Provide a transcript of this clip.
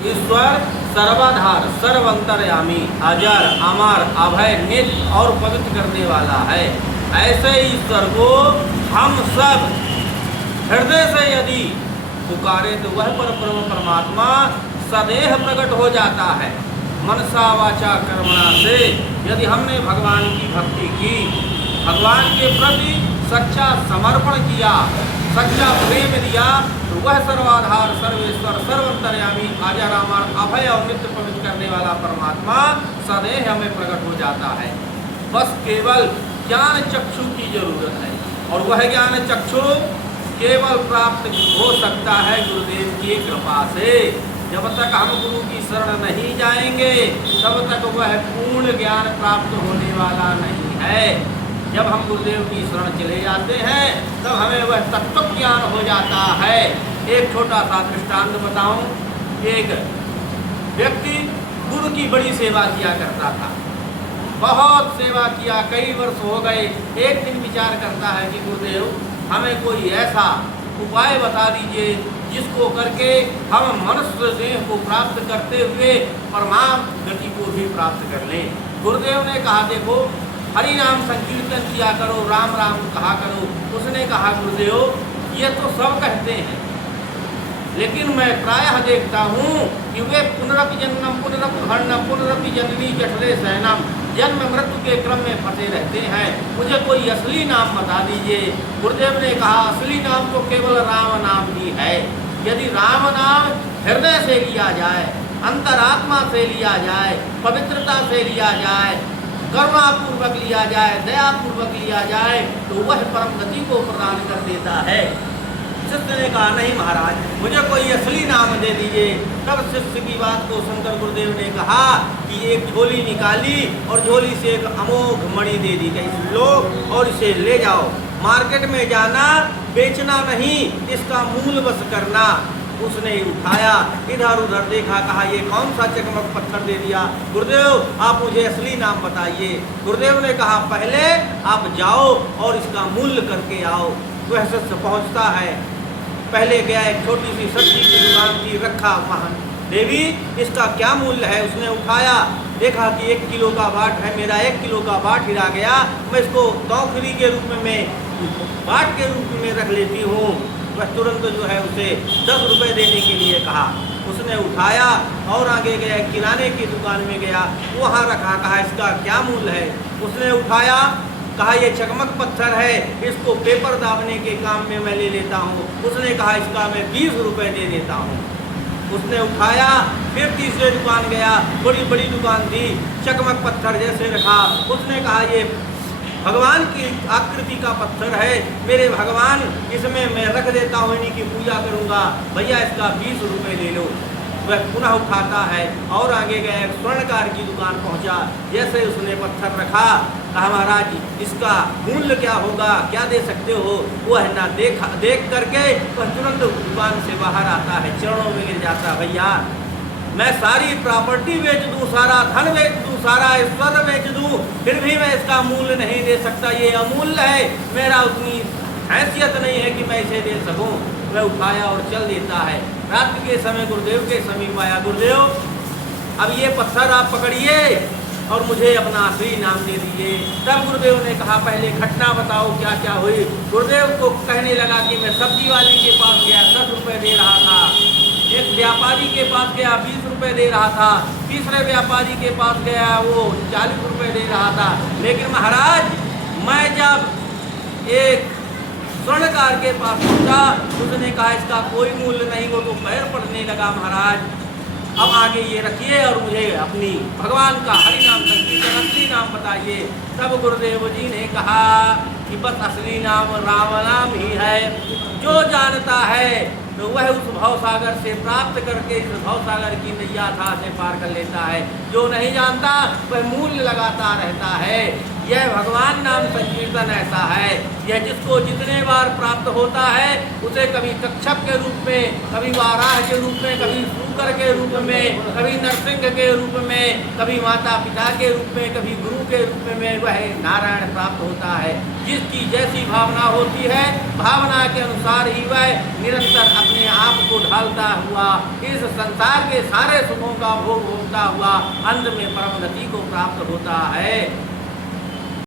ईश्वर सर्वाधार सर्वंतर्यामी अजर अमर अभय नित्य और पवित्र करने वाला है। ऐसे ईश्वर को हम सब हृदय से यदि पुकारे तो वह परब्रह्म परमात्मा सदैव प्रकट हो जाता है। मनसा वाचा कर्मणा से यदि हमने भगवान की भक्ति की, भगवान के प्रति सच्चा समर्पण किया, सच्चा प्रेम दिया, तो वह सर्वाधार सर्वेश्वर सर्वंतर्यामी अजर अमर अभय और नित्य पवित्र करने वाला परमात्मा सदैव हमें प्रकट हो जाता है। बस केवल ज्ञान चक्षु की जरूरत है, और वह ज्ञान चक्षु केवल प्राप्त हो सकता है गुरुदेव की कृपा से। जब तक हम गुरु की शरण नहीं जाएंगे तब तक वह पूर्ण ज्ञान प्राप्त होने वाला नहीं है। जब हम गुरुदेव की शरण चले जाते हैं तब हमें वह तत्व ज्ञान हो जाता है। एक छोटा सा दृष्टांत बताऊं। एक व्यक्ति गुरु की बड़ी सेवा किया करता था, बहुत सेवा किया, कई वर्ष हो गए। एक दिन विचार करता है कि गुरुदेव हमें कोई ऐसा उपाय बता दीजिए जिसको करके हम मनुष्य देह को प्राप्त करते हुए परमात्म गति को भी प्राप्त कर लें। गुरुदेव ने कहा देखो हरि नाम संकीर्तन किया करो, राम राम कहा करो। उसने कहा गुरुदेव ये तो सब कहते हैं, लेकिन मैं प्रायः देखता हूँ कि वे पुनरपि जन्मम पुनरपि मरणम पुनरपि जननी जठरे शयनम, जन्म मृत्यु के क्रम में फंसे रहते हैं। मुझे कोई असली नाम बता दीजिए। गुरुदेव ने कहा असली नाम तो केवल राम नाम ही है। यदि राम नाम हृदय से लिया जाए, अंतरात्मा से लिया जाए, पवित्रता से लिया जाए, करुणापूर्वक लिया जाए, दयापूर्वक लिया जाए, तो वह परम गति को प्रदान कर देता है। शिष्य ने कहा नहीं महाराज मुझे कोई असली नाम दे दीजिए। तब शिष्य की बात को सुनकर गुरुदेव ने कहा कि एक झोली निकाली और झोली से एक अमोघ मणि दे दी गई, लो और इसे ले जाओ, मार्केट में जाना, बेचना नहीं, इसका मूल बस करना। उसने उठाया, इधर उधर देखा, कहा ये कौन सा चकमक पत्थर दे दिया। गुरुदेव आप मुझे असली नाम बताइए। गुरुदेव ने कहा पहले आप जाओ और इसका मूल्य करके आओ। वह शिष्य पहुँचता है, पहले गया, एक छोटी सी सब्जी की दुकान थी, रखा वहाँ, देवी इसका क्या मूल्य है। उसने उठाया, देखा कि 1 किलो का बाट है, मेरा 1 किलो का बाट हिरा गया, मैं इसको तौखरी के रूप में बाट के रूप में रख लेती हूँ। वह तुरंत जो है उसे 10 रुपये देने के लिए कहा। उसने उठाया और आगे गया, किराने की दुकान में गया, वहाँ रखा, कहा इसका क्या मूल्य है। उसने उठाया, कहा ये चकमक पत्थर है, इसको पेपर दाबने के काम में मैं ले लेता हूँ। उसने कहा इसका मैं 20 रुपये दे देता हूँ। उसने उठाया, फिर तीसरे दुकान गया, बड़ी बड़ी दुकान थी, चकमक पत्थर जैसे रखा। उसने कहा ये भगवान की आकृति का पत्थर है, मेरे भगवान इसमें मैं रख देता हूँ, इन्हीं की पूजा करूँगा, भैया इसका 20 रुपये ले लो। वह पुनः उठाता है और आगे गए, एक स्वर्णकार की दुकान पहुंचा, जैसे उसने पत्थर रखा, कहा महाराज इसका मूल्य क्या होगा, क्या दे सकते हो। वह ना देख करके वह तुरंत दुकान से बाहर आता है, चरणों में गिर जाता, भैया मैं सारी प्रॉपर्टी बेच दूं, सारा धन बेच दूं, सारा ऐश्वर्य बेच दूं, फिर भी मैं इसका मूल्य नहीं दे सकता, ये अमूल्य है, मेरा उतनी हैसियत नहीं है कि मैं इसे दे सकूं। वह उठाया और चल देता है। रात्रि के समय गुरुदेव के समीप आया, गुरुदेव अब ये पत्थर आप पकड़िए और मुझे अपना असली नाम दे दीजिए। तब गुरुदेव ने कहा पहले घटना बताओ क्या क्या हुई। गुरुदेव को कहने लगा कि मैं सब्जी वाले के पास गया, 10 रुपये दे रहा था, एक व्यापारी के पास गया, 20 रुपये दे रहा था, तीसरे व्यापारी के पास गया, वो 40 रुपये दे रहा था। लेकिन महाराज मैं जब एक स्वर्णकार के पास पहुंचा, उसने कहा इसका कोई मूल्य नहीं, वो तो पैर पड़ने लगा, महाराज अब आगे ये रखिए और मुझे अपनी भगवान का हरि नाम संकीर्तन असली नाम बताइए। तब गुरुदेव जी ने कहा कि बस असली नाम राम नाम ही है, जो जानता है तो वह उस भवसागर से प्राप्त करके इस भवसागर की नैया था से पार कर लेता है, जो नहीं जानता वह मूल्य लगाता रहता है। यह भगवान नाम संकीर्तन ऐसा है, यह जिसको जितने बार प्राप्त होता है उसे कभी कच्छप के रूप में, कभी वाराह के रूप में, कभी शूकर के रूप में, कभी नरसिंह के रूप में, कभी माता पिता के रूप में, कभी गुरु के रूप में वह नारायण प्राप्त होता है। जिसकी जैसी भावना होती है, भावना के अनुसार ही वह निरंतर अपने आप को ढालता हुआ इस संसार के सारे सुखों का भोग होता हुआ अंत में परम गति को प्राप्त होता है।